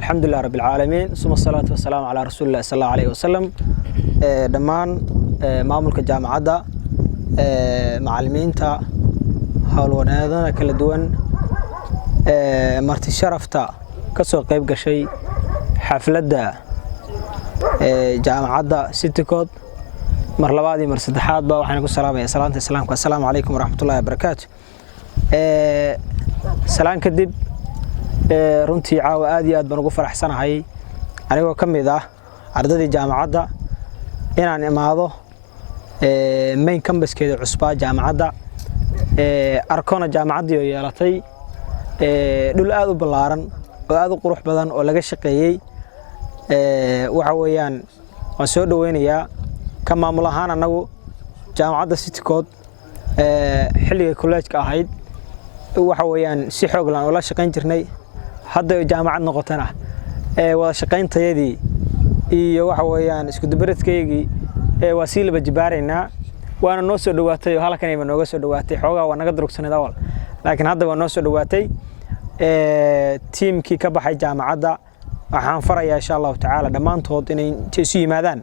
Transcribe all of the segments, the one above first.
الحمد لله رب العالمين ثم الصلاة والسلام على رسول الله صلى الله عليه وسلم دمان مامولك الجامعة معلمينتا hawlwanaadana kala duwan marti sharafta ka soo qayb gashay xafladda jaamacadda City Code mar labaad iyo mar saddexaad ba waxaan ku salaamayaa salaanta islaamka assalaamu alaykum waraxmatullaahi wabarakaatuh salaan kadib runtii caawa aad iyo aad baan ugu faraxsanahay anigoo kamid ah ardayda jaamacadda inaan imaado main campuskeeda cusbaa jaamacadda arkona jaamacadii oo yeelatay dhul aad u ballaaran oo aad u qurux badan oo laga shaqeeyay waxa weeyaan waan soo dhaweynayaa ka maamul ahaan anagu jaamacadda City Code xilliga college-ka ahayd waxa weeyaan si xoog leh oo la shaqeyn jirnay hadda jaamacad noqotana wada shaqeynteedii iyo waxa weeyaan isku dubaradkeygii wasiilaba jibaarayna waana noo soo dhawaatay oo halkan ay nooga soo dhawaatay xoogaa waa naga durugsanay awal laakiin hadda waa noo soo dhawaatay teamkii ka baxay jaamacadda waxaan farayaa insha Allah taala dhamaantood inay isu yimaadaan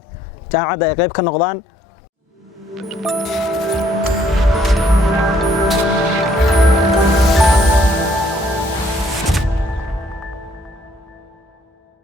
jaamacadda ay qayb ka noqdaan